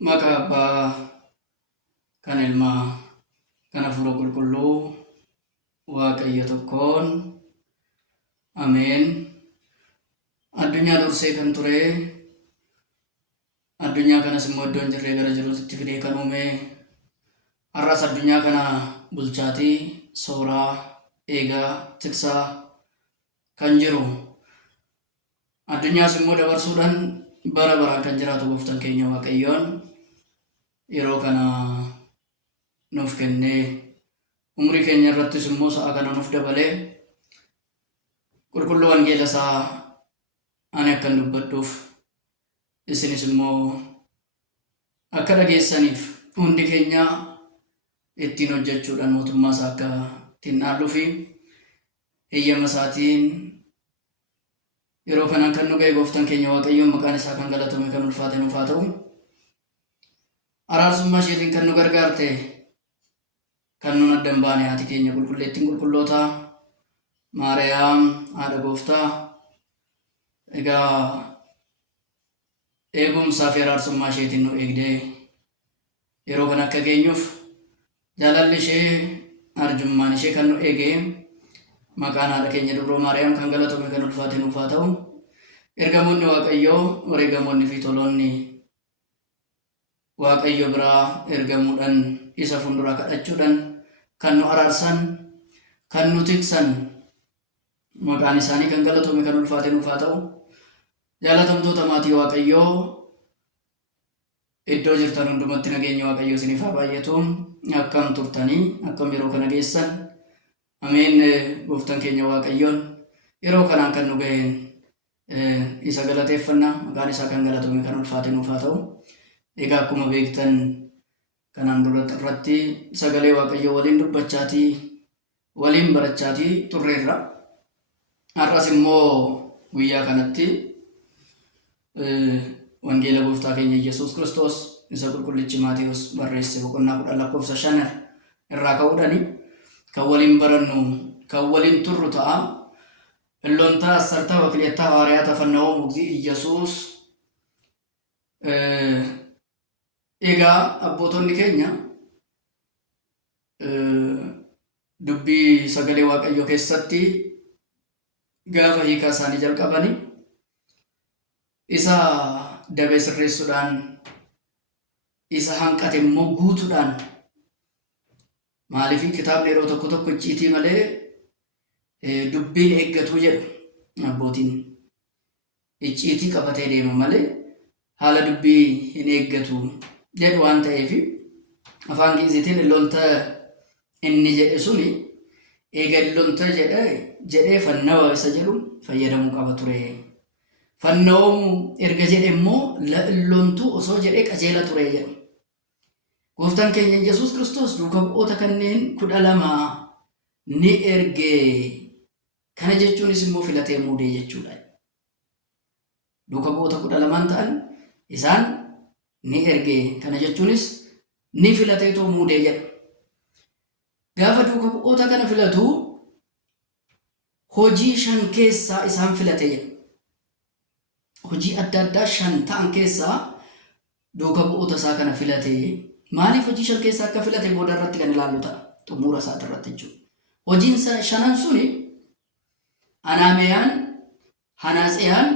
Maqaa Abbaa, kan Ilmaa, kan Hafuura Qulqulluu, Waaqayyo tokkoon, Ameen. Addunyaa dursee kan ture, addunyaa kanas immoo iddoo hin jirree gara jiruutti fidee kan uume, har'as addunyaa kana bulchaatii, sooraa, eegaa, tiksaa kan jiru. Addunyaas immoo dabarsuudhaan bara baraan kan jiraatu gooftaan keenya Waaqayyoon yeroo kana nuuf kennee umrii keenya irrattis immoo sa'a kana nuuf dabalee qulqulluu wangeela isaa ani akkan dubbadhuuf isinis immoo akka dhageessaniif hundi keenya ittiin hojjechuudhaan mootummaa isaa akka ittiin dhaalluu fi eeyyama isaatiin yeroo kanaan kan nu ga'e gooftaan keenya Waaqayyoon maqaan isaa kan galatame kan ulfaate nuuf haa ta'u. Araarsummaa isheetiin kan nu gargaarte kan nun adda hin baane haati keenya qulqulleettiin qulqullootaa Maariyaam haadha gooftaa egaa eegumsaa fi araarsummaa isheetiin nu eegdee yeroo kana akka geenyuuf jaalalli ishee arjummaan ishee kan nu eegee maqaan haadha keenya dubroo Maariyaam kan galatame kan ulfaate nuuf haa ta'u. Ergamoonni Waaqayyoo wareegamoonni fi toloonni Waaqayyo biraa ergamuudhaan isa fuulduraa kadhachuudhaan kan nu araarsan kan nu tiksan maqaan isaanii kan galatame kan ulfaate nuuf haa ta'u. Jaalatamtoota maatii Waaqayyoo iddoo jirtan hundumatti nageenya Waaqayyoo isiniif haa baay'atu. Akkam turtanii akkam yeroo kana geessan ameen. Gooftaan keenya Waaqayyoon yeroo kanaan kan nu ga'een isa galateeffannaa maqaan isaa kan galatame kan ulfaate nuuf haa ta'u. Egaa akkuma beektan kanaan irratti sagalee Waaqayyoo waliin dubbachaatii waliin barachaatii turreerra. Har'as immoo guyyaa kanatti wangeela gooftaa keenya Yesuus Kiristoos isa qulqullichi Maatewos barreesse boqonnaa 10:5 irraa ka'uudhaani kan waliin barannu kan waliin turru ta'a. Illoontaa asartaa wakiliyattaa hawaariyaa tafanna'oo mugzii Iyyasuus. Egaa abbootonni keenya dubbii sagalee Waaqayyoo keessatti gaafa hiikaa isaanii jalqabanii isa dabee sirreessuudhaan isa hanqate immoo guutuudhaan maaliif kitaabni yeroo tokko tokko icciitii malee dubbiin eeggatu jedhu abbootiin icciitii qabatee deema malee haala dubbii hin eeggatu jedhu waan ta'eef afaan Gi'iziitiin illoonta inni jedhe suni eega illoonta jedhee fannawa isa jedhu fayyadamuu qaba ture. Fannawuu erga jedhe immoo illoontuu osoo jedhee qajeela ture jedhu. Gooftaan keenya Yesuus Kiristoos duuka bu'oota kanneen 12 ni ergee. Kana jechuunis immoo filatee muudee jechuudha. Duuka bu'oota 12 ta'an isaan ni ergee. Kana jechuunis ni filatee too muudee jedha. Gaafa duuka bu'oota kana filatu hojii 5 keessaa isaan filate jedha. Hojii adda addaa 5 ta'an keessaa duuka bu'oota isaa kana filate. Maaliif hojii 5 keessaa akka filate booda irratti kan ilaallu ta'a. Xumura isaa irratti jechuudha. Hojiin 5 suni Anaameyaan, Hanaasiyaan,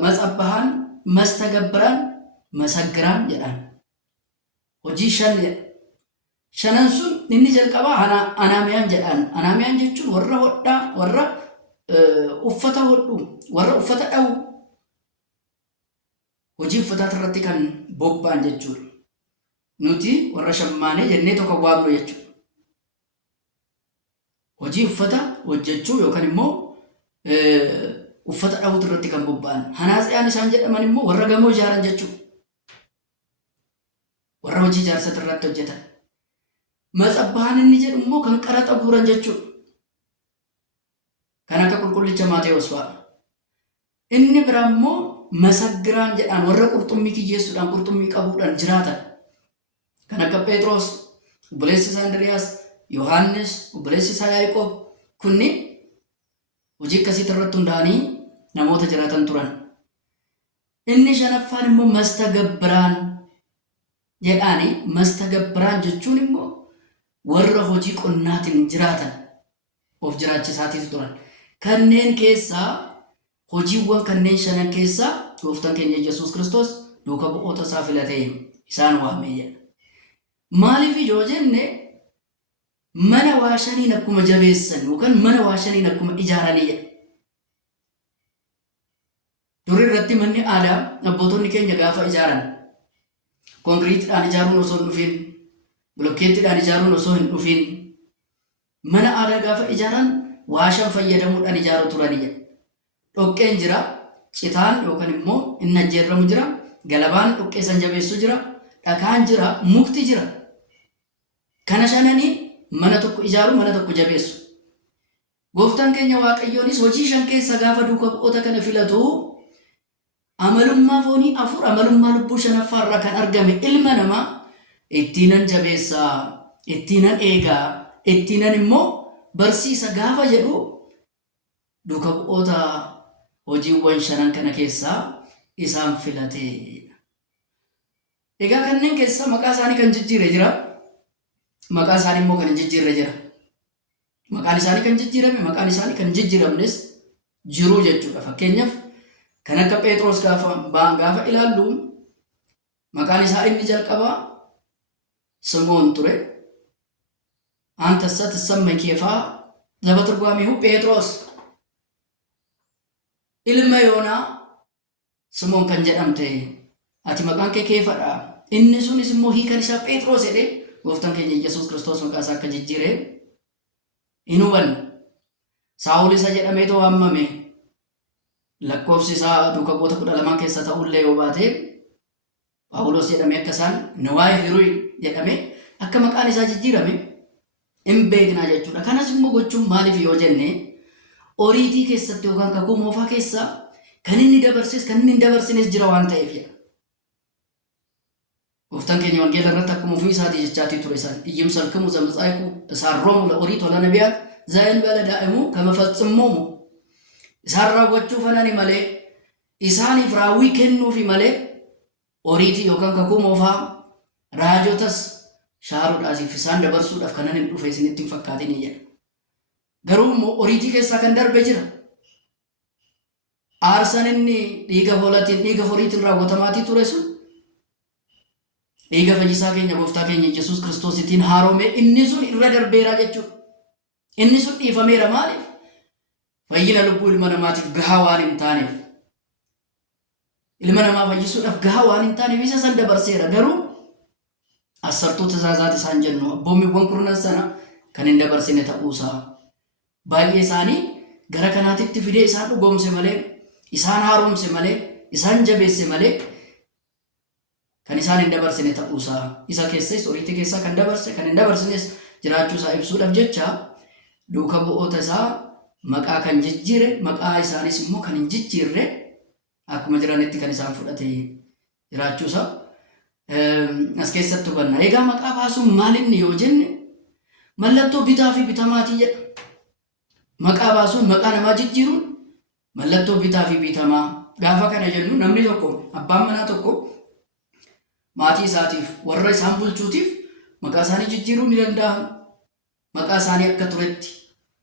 Matsabbahaan, Mastagabbiraan, Masaggiraan jedhan. Hojii 5 jedha. 5 sun inni jalqabaa Anaameyaan jedhan. Anaameyaan jechuun warra hodhaa, warra uffata hodhu, warra uffata dhawu. Hojii uffataa irratti kan bobba'an jechuudha. Nuti warra shammaanee jennee tokko waamnu jechuudha. Hojii uffata hojjechuu yookaan immoo uffata dhawutu irratti kan bobba'an. Hanaasiyaan isaan jedhaman immoo warra gamoo ijaaran jechuudha. Warra hojii ijaarsa irratti hojjetan. Matsabbahaan inni jedhu immoo kan qaraxa guuran jechuudha. Kan akka qulqullicha Maatewos fa'a. Inni biraa immoo Masaggiraan jedhaan warra qurxummii kiyyeessuudhaan qurxummii qabuudhaan jiraatan. Kan akka Phexros, obboleessi isaa Indiriyaas, Yohaannis, obboleessi isaa Yaaqoob kunni hojii akkasii irratti hundaa'anii namoota jiraatan turan. Inni shanaffaan immoo mastagabbiraan jedhaani. Mastagabbiraan jechuun immoo warra hojii qonnaatiin jiraatan of jiraachisaatiif turan. Kanneen keessaa hojiiwwan kanneen shanan keessaa gooftaan keenya Yesuus Kiristoos duuka bu'oota isaa filatee isaan waamee jedha. Maaliif yoo jenne mana waa shaniin akkuma jabeessan yookaan mana waa shaniin akkuma ijaaranii jedha. Durii irratti manni aadaa abbootonni keenya gaafa ijaaran konkiriitiidhaan ijaaruun osoo hin dhufin, bilokkeettiidhaan ijaaruun osoo hin dhufin, mana aadaa gaafa ijaaran waa shan fayyadamuudhaan ijaaru turanii jedha. Dhoqqeen jira, citaan yookaan immoo inni ajjeerramu jira, galabaan dhoqqee san jabeessu jira, dhakaan jira, mukti jira. Kana shananii mana tokko ijaaru, mana tokko jabeessu. Gooftaan keenya Waaqayyoonis hojii shan keessa gaafa duuka bu'oota kana filatu amalummaa foonii afur, amalummaa lubbuu shanaffaa irraa kan argame ilma namaa ittiinan jabeessaa, ittiinan eegaa, ittiinan immoo barsiisa gaafa jedhu duuka bu'oota hojiiwwan shanan kana keessaa isaan filatee. Egaa kanneen keessa maqaa isaanii kan jijjiire jira. Maqaa isaanii immoo kan hin jijjiirre jira. Maqaan isaanii kan jijjiirame, maqaan isaanii kan jijjiiramnes jiru jechuudha. Fakkeenyaaf kan akka Phexros gaafa ilaallu maqaan isaa inni jalqabaa Simoon ture. Antas atsamma keefaa zaba turgwaamihu Phexros ilma Yoonaa Simoon kan jedhamte ati maqaan kee Keefadha. Inni sunis immoo hiikan isaa Phexros jedhee gooftaan keenya Yesuus Kiristoos maqaa isaa akka jijjiire hin hubanne. Saa'ol isa jedhameetoo waamame lakkoofsi isaa duuka bu'oota 12 keessa ta'ullee yoo baate Phaawulos jedhamee akka isaan Nawaa Hiruy jedhamee akka maqaan isaa jijjiirame hin beeknaa jechuudha. Kanas immoo gochuun maaliif yoo jenne oriitii keessatti yookaan kakuu moofaa keessa kan inni dabarses kan inni hin dabarsines jira waan ta'eef jedha. Gooftaan keenya wangeela irratti akkuma ofii isaatii jechaatii ture isaan iyyimsalkimu zamtsaayiku isaarroomu la'oriit wala nabiyaat zaa'in bala daa'imu kama faccimoomu isaan raawwachuu fanani malee isaaniif raawwii kennuufi malee oriitii yookaan kakuu moofaa raajotas shaaruudhaasiif isaan dabarsuudhaaf kanan hin dhufe isinitti hin fakkaatin jedha. Garuu immoo oriitii keessaa kan darbe jira. Aarsan inni dhiiga hoolaatiin dhiiga horiitiin raawwatamaatii ture sun dhiiga fayyisaa keenya gooftaa keenya Yesuus Kiristoositiin haaromee inni sun irra darbeeraa jechuudha. Inni sun dhiifameera maaliif? Fayyina lubbuu ilma namaatiif gahaa waan hin taaneef. Ilma namaa fayyisuudhaaf gahaa waan hin taaneef isa san dabarseera. Garuu asartuu tazaazaati isaan jennu abboommiiwwan kurnan sana kan hin dabarsine ta'uusaa baay'ee isaanii gara kanaatitti fidee isaan dhugoomse malee, isaan haaromse malee, isaan jabeesse malee kan isaan hin dabarsine ta'uusaa isa keessas oriitii keessaa kan dabarse kan hin dabarsines jiraachuusaa ibsuudhaaf jecha duuka bu'oota isaa maqaa kan jijjiire maqaa isaanis immoo kan hin jijjiirre akkuma jiranitti kan isaan fudhate jiraachuusaa as keessatti hubanna. Egaa maqaa baasuun maalinni yoo jenne mallattoo bitaa fi bitamaatii jedha. Maqaa baasuun maqaa namaa jijjiiruun mallattoo bitaa fi bitamaa gaafa kana jennu namni tokko abbaan manaa tokko maatii isaatiif warra isaan bulchuutiif maqaa isaanii jijjiiruu ni danda'a. Maqaa isaanii akka turetti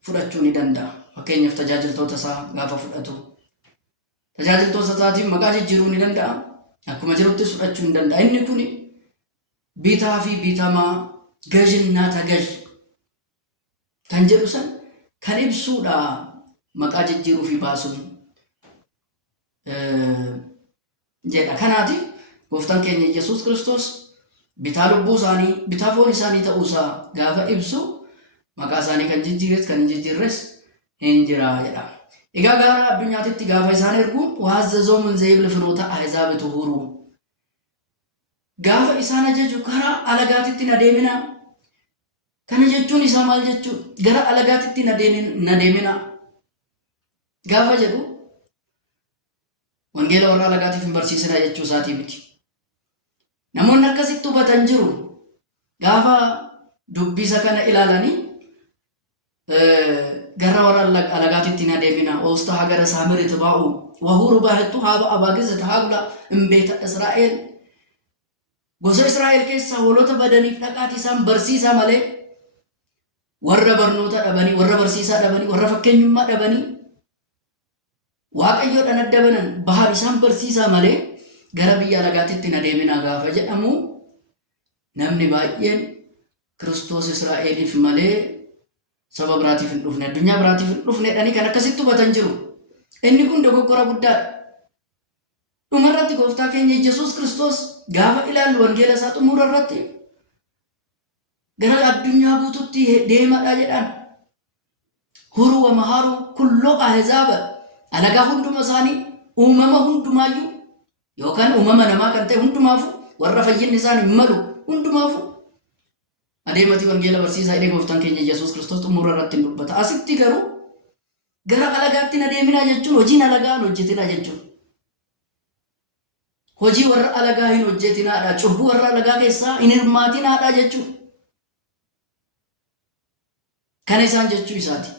fudhachuu ni danda'a. Fakkeenyaaf tajaajiltoota isaa gaafa fudhatu tajaajiltoota isaatiif maqaa jijjiiruu ni danda'a. Akkuma jirutti fudhachuu ni danda'a. Inni kun bitaa fi bitamaa gajinnaa tagaj kan jedhu san kan ibsuudha maqaa jijjiiruu fi baasuun jedha. Kanaatiif gooftaan keenya Yesuus Kiristoos bitaa lubbuu isaanii, bitaa foon isaanii ta'uusaa gaafa ibsu maqaa isaanii kan jijjiires kan hin jijjiirres hin jira jedha. Egaa gara addunyaatitti gaafa isaan ergu waazzazoo munzeebil finoota ahzaabitu huru. Gaafa isaan ajaju karaa alagaatitti na deemina. Kana jechuun isaa maal jechuudha? Gara alagaatitti na deemina. Gaafa jedhu wangeela warra alagaatiif hin barsiisina jechuu isaatii miti. Namoonni akkasitti hubatan jiru. Gaafa dubbisa kana ilaalanii gara warra alagaatitti hin adeemina oosta hagara saamir itbaa'u wahuru bahattu haaba abaagizat haabla imbeeta Israa'el gosa Israa'el keessaa hoolota badaniif dhaqaati isaan barsiisaa malee warra barnoota dhabanii warra barsiisaa dhabanii warra fakkeenyummaa dhabanii waaqayyoodhaan adda banan bahan isaan barsiisaa malee gara biyya alagaatitti hin adeemina gaafa jedhamu namni baay'een Kiristoos Israa'eliif malee saba biraatiif hin dhufne addunyaa biraatiif hin dhufne dhanii kan akkasitti hubatan jiru. Inni kun dogoggora guddaadha. Dhumarratti gooftaa keenya Yesuus Kiristoos gaafa ilaallu wangeela isaa xumura irratti gara addunyaa guutuutti deemadha jedhaan. Huruu wa mahaaruu kulloo ahzaaba alagaa hunduma isaanii uumama hundumaayyuu yookaan uumama namaa kan ta'e hundumaafu warra fayyinni isaanii malu hundumaafu adeemati wangeela barsiisaa jedhee gooftaan keenya Yesuus Kiristoos xumura irratti dubbata. Asitti garuu gara alagaatti hin adeeminaa jechuun hojiin alagaa hin hojjetinaa jechuudha. Hojii warra alagaa hin hojjetinaadha. Cubbuu warra alagaa keessaa hin hirmaatinaadha jechuudha. Kana isaan jechuu isaati.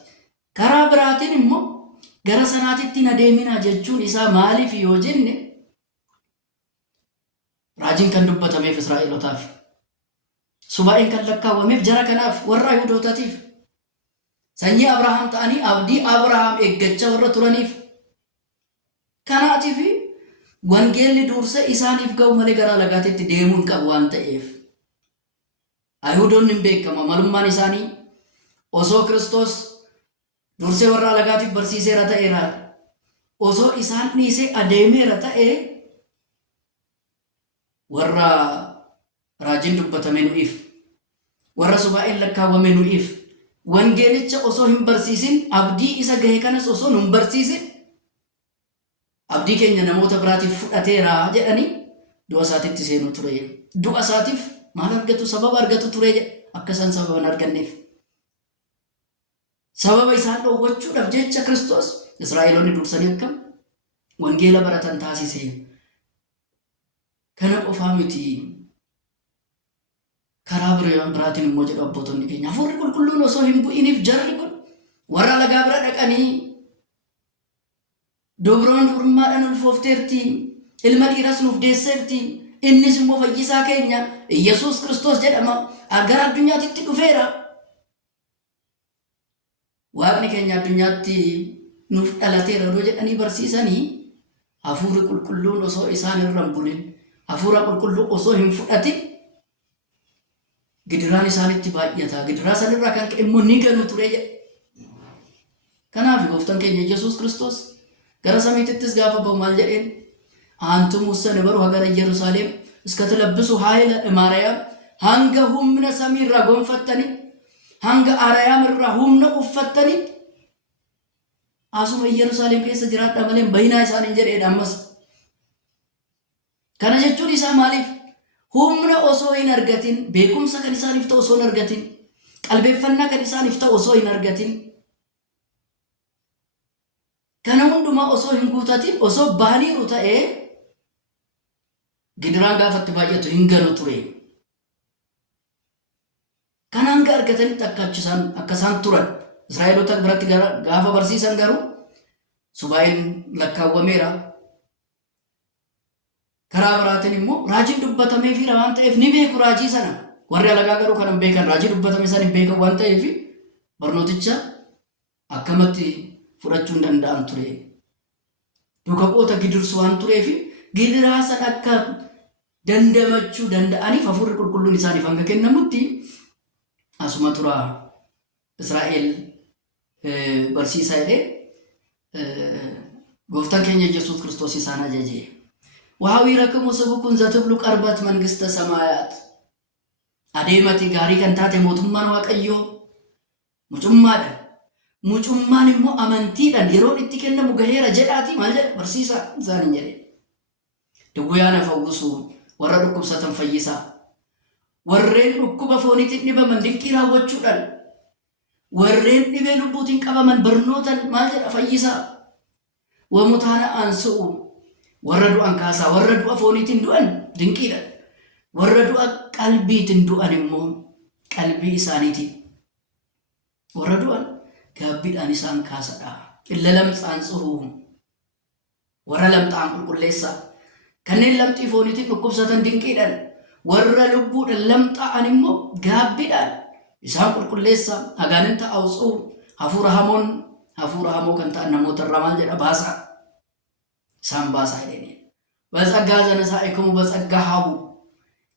Karaa biraatiin immoo gara sanaatitti hin adeeminaa jechuun isaa maaliif yoo jenne raajiin kan dubbatameef Israa'elootaaf. Subaa'een kan lakkaawwameef jara kanaaf warra Yihuudootaatiif sanyii Abrahaam ta'anii abdii Abrahaam eeggachaa warra turaniif kanaatiif wangeelli dursee isaaniif ga'u malee gara alagaatitti deemuu hin qabu waan ta'eef Yihuudoonni hin beekama malummaan isaanii osoo Kiristoos dursee warra alagaatiif barsiiseera ta'eera osoo isaan dhiisee adeemeera ta'e warra raajiin dubbatame nu'iif warra subaa'een lakkaawwame nu'iif wangeelicha osoo hin barsiisin abdii isa gahe kanas osoo hin barsiisin abdii keenya namoota biraatiif fudhateera jedhanii du'a isaatitti seenuu ture. Du'a isaatiif maal argatu sababa argatu ture akka isaan sababa hin arganneef sababa isaan dhoowwachuudhaaf jecha Kiristoos Israa'eloonni dursanii akkam wangeela baratan taasise. Kana qofaa miti. Karaa biraatiin immoo jedhu abbootonni keenya hafuurri qulqulluun osoo hin bu'iniif jarri kun warra alagaa bira dhaqanii dobroon durummaadhaan ulfoofteerti ilma dhiiras nuuf deesseerti innis immoo fayyisaa keenya Yesuus Kiristoos jedhama gara addunyaatti dhufeera. Waaqni keenya addunyaatti nuuf dhalateera yoo jedhanii barsiisanii hafuurri qulqulluun osoo isaan irra hin bulin hafuura qulqulluu osoo hin fudhatin gidiraan isaanitti baay'ata. Gidiraa sanirraa kan ka'e immoo ni ganu ture jedhe. Kanaaf gooftaan keenya Yesuus Kiristoos gara samiitittis gaafa ba'u maal jedheen አንቱም ውሰን በሩ ሀገረ ኢየሩሳሌም እስከተለብሱ ኃይለ ማርያም hanga humna samiirraa gonfattani hanga arayaamirraa humna uffattani asuma Yerusaalem keessa jiraadha malee bayinaa isaanii jedheedha. Ammas kana jechuun isaa maaliif humna osoo hin argatin beekumsa kan isaaniif ta'u osoo hin argatin qalbeeffannaa kan isaaniif ta'u osoo hin argatin kana hundumaa osoo hin guutatin osoo baaniiru ta'ee gidiraan gaafatti baay'atu hin ganu ture. Kan hanga argatanitti akka isaan turan Israa'eloota biratti gaafa barsiisan garuu subaa'een lakkaawwameera. Karaa biraatiin immoo raajiin dubbatameefira waan ta'eef ni beeku raajii sana. Warri alagaa garuu kan hin beekan raajii dubbatame sana hin beekan waan ta'eef barnooticha akkamatti fudhachuu hin danda'an ture. Duuka qoota gidirsu waan tureef gidiraa sana akka dandamachuu danda'aniif hafuurri qulqulluun isaaniif hanga kennamutti asuma tura Israa'el barsiisaa jedhee gooftaan keenya Yesuus Kiristoos isaan ajaje. ወሐዊረክሙ ስቡኩን ዘትብሉ ቀርበት መንግስተ ሰማያት አዴመቲ ጋሪ ከንታቴ ሞቱማን ዋቀዮ ሙጩማን ሞ አመንቲዳን የሮን itti kennamu gaheera jedhaati maal jedha barsiisaa isaan jedhe. Duguyaana fawwisu warra dhukkubsatan fayyisaa warreen dhukkuba fooniitiin dhibaman dinqii raawwachuudhaan warreen dhibee lubbuutiin qabaman barnootan maal jedha fayyisaa wamutaana aansu'u warra du'an kaasaa warra du'a fooniitiin du'an dinqiidha warra du'a qalbiitiin du'an immoo qalbii isaaniitiin warra du'an gaabbiidhaan isaan kaasadha. Illa lamxaan tsuhu warra lamxaan qulqulleessa kanneen lamxii fooniitiin dhukkubsatan dinqiidhaan warra lubbuudhaan lamxaa'an immoo gaabbiidhaan isaan qulqulleessa. Agaaninta awutsuu hafuura hamoo kan ta'an namoota irraa maal jedha baasa isaan baasaa jedhanii batsaggaa zanasaa eekamu batsaggaa haabu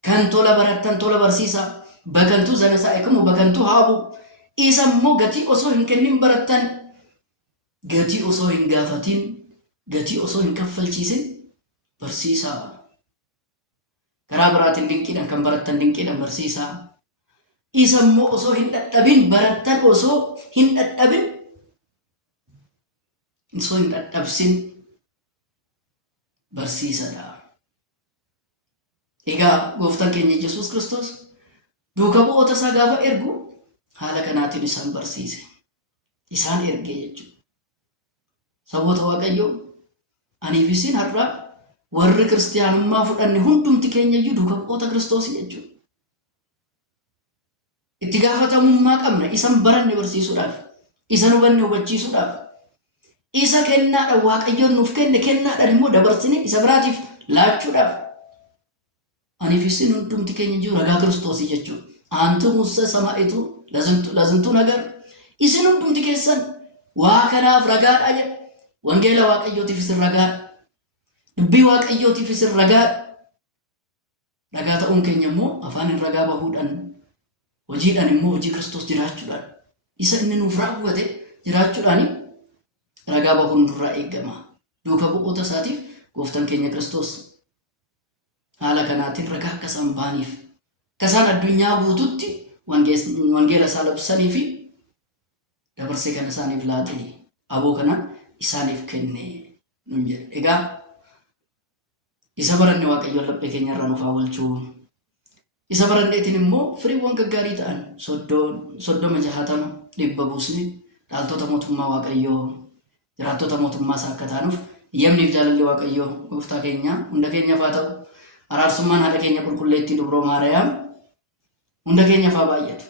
kan tola barattan tola barsiisa bakantuu zanasaa eekamu bakantuu haabu isa immoo gatii osoo hin kennin barattan gatii osoo hin gaafatin gatii osoo hin kaffalchiisin barsiisaa. Karaa biraatiin dinqiidhaan kan barattan dinqiidhaan barsiisaa. Isa immoo osoo hin dadhabin barattan osoo hin dadhabsin barsiisadha. Egaa gooftaan keenya Yesuus Kiristoos duuka bu'oota isaa gaafa ergu haala kanaatiin isaan barsiise. Isaan ergee jechuudha. Saboota Waaqayyoo aniif isin har'a warri kiristaanummaa fudhanne hundumti keenya iyyuu duuka bu'oota Kiristoos jechuudha. Itti gaafatamummaa qabna isan baranne barsiisuudhaaf, isan hubanne hubachiisuudhaaf, isa kennaadhaan Waaqayyoon nuuf kenne kennaadhaan immoo dabarsine isa biraatiif laachuudhaaf. Aniif isin hundumti keenya iyyuu ragaa Kiristoosii jechuudha. Aantu Musa samaa'itu lazimtuu nagar isin hundumti keessan waa kanaaf ragaadha jedha. Wangeela Waaqayyootiif isin ragaadha. Dubbii Waaqayyootiif isin ragaadha. Ragaa ta'uun keenya immoo afaan ragaa bahuudhaan hojiidhaan immoo hojii Kiristoos jiraachuudhaan isa inni nuuf raawwate jiraachuudhaan ragaa bahuun nurraa eegama. Duuka bu'oota isaatiif gooftaan keenya Kiristoos haala kanaatiin ragaa akka isaan baaniif akka isaan addunyaa guututti wangeela isaa labsanii fi dabarsee kan isaaniif laatee aboo kana isaaniif kenne nun jedhe. Egaa isa baranne Waaqayyoon laphee keenya irraa nuuf haa oolchuu. Isa baranneetiin immoo firiiwwan gaggaarii ta'an 60 dhibba buusni dhaaltota mootummaa Waaqayyoo jiraattota mootummaa isaa akka taanuuf eeyyamniif jaalalli Waaqayyoo gooftaa keenya hunda keenyaaf haa ta'u. Araarsummaan haadha keenya qulqulleettii Dubroo Maariyaam hunda keenyaaf haa baay'atu.